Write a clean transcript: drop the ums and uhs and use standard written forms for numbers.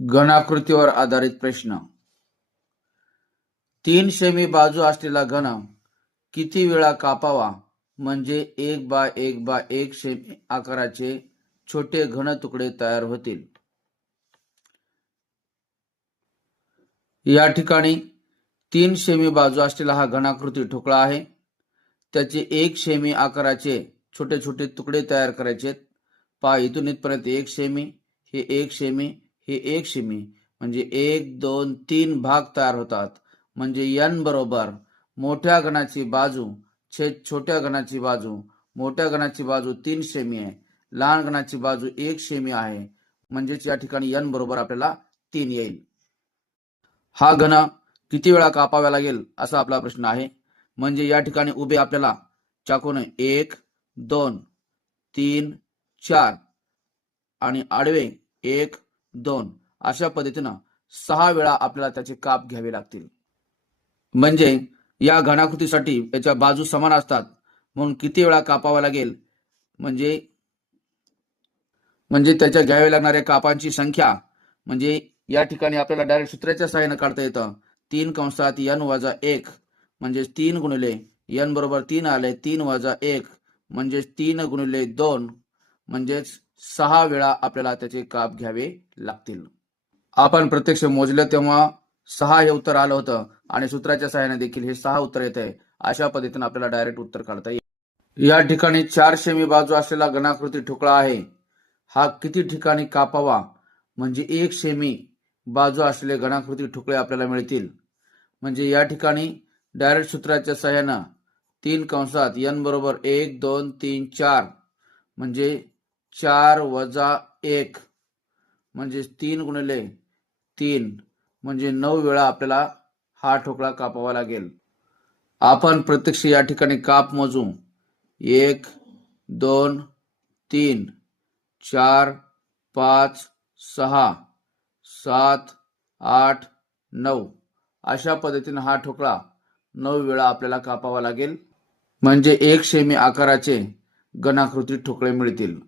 घनाकृतीवर आधारित प्रश्न. 3 सेमी बाजू असलेला घन किती वेळा कापावा म्हणजे 1 सेमी आकाराचे छोटे घन तुकडे तयार होतील? या ठिकाणी 3 सेमी बाजू असलेला हा घनाकृती ठोकळा आहे. त्याचे 1 सेमी आकाराचे छोटे छोटे तुकडे तयार करायचे. पहा, इथून इथपर्यंत 1 सेमी, हे 1 सेमी, हे 1 सेमी, म्हणजे 1 2 3 भाग तयार होतात. म्हणजे n बरोबर मोठ्या घनाची बाजू छेद छोट्या घनाची बाजू. मोठ्या घनाची बाजू 3 सेमी आहे, लहान घनाची बाजू 1 सेमी आहे. म्हणजेच या ठिकाणी n बरोबर आपल्याला 3 येईल. हा घन किती वेळा कापावा लागेल असा आपला प्रश्न आहे. म्हणजे या ठिकाणी उभे आपल्याला चाकूने 1 2 3 4 आणि आडवे 1 2 अशा पद्धतीनं 6 वेळा आपल्याला त्याचे काप घ्यावे लागतील. म्हणजे या घनाकृतीसाठी याच्या बाजू समान असतात, म्हणून किती वेळा कापावा लागेल म्हणजे त्याच्या घ्यावे लागणाऱ्या कापांची संख्या म्हणजे या ठिकाणी आपल्याला डायरेक्ट सूत्राच्या सहाय्याने काढता येतं. 3 कंसात n वजा 1 म्हणजे 3 गुणिले n बरोबर 3 आले, 3 वजा 1 म्हणजे 3 गुणिले 2 म्हणजेच 6 वेळा आपल्याला त्याचे काप घ्यावे लागतील. आपण प्रत्यक्ष मोजलं तेव्हा 6 हे उत्तर आलं होतं आणि सूत्राच्या सहाय्याने देखील हे 6 उत्तर येत आहे. अशा पद्धतीने आपल्याला डायरेक्ट उत्तर काढता येईल. या ठिकाणी 4 सेमी बाजू असलेला घनाकृती ठोकळा आहे. हा किती ठिकाणी कापावा म्हणजे 1 सेमी बाजू असलेले घनाकृती ठोकळे आपल्याला मिळतील. म्हणजे या ठिकाणी डायरेक्ट सूत्राच्या सहाय्याने 3 कंसात n बरोबर 1 2 3 4 म्हणजे 4 वजा 1 म्हणजे 3 गुणिले 3 म्हणजे 9 वेळा आपल्याला हा ठोकळा कापावा लागेल. आपण प्रत्यक्ष या ठिकाणी काप मोजू. 1 2 3 4 5 6 7 8 9 अशा पद्धतीने हा ठोकळा 9 वेळा आपल्याला कापावा लागेल. म्हणजे 1 सेमी आकाराचे घनाकृती ठोकळे मिळतील.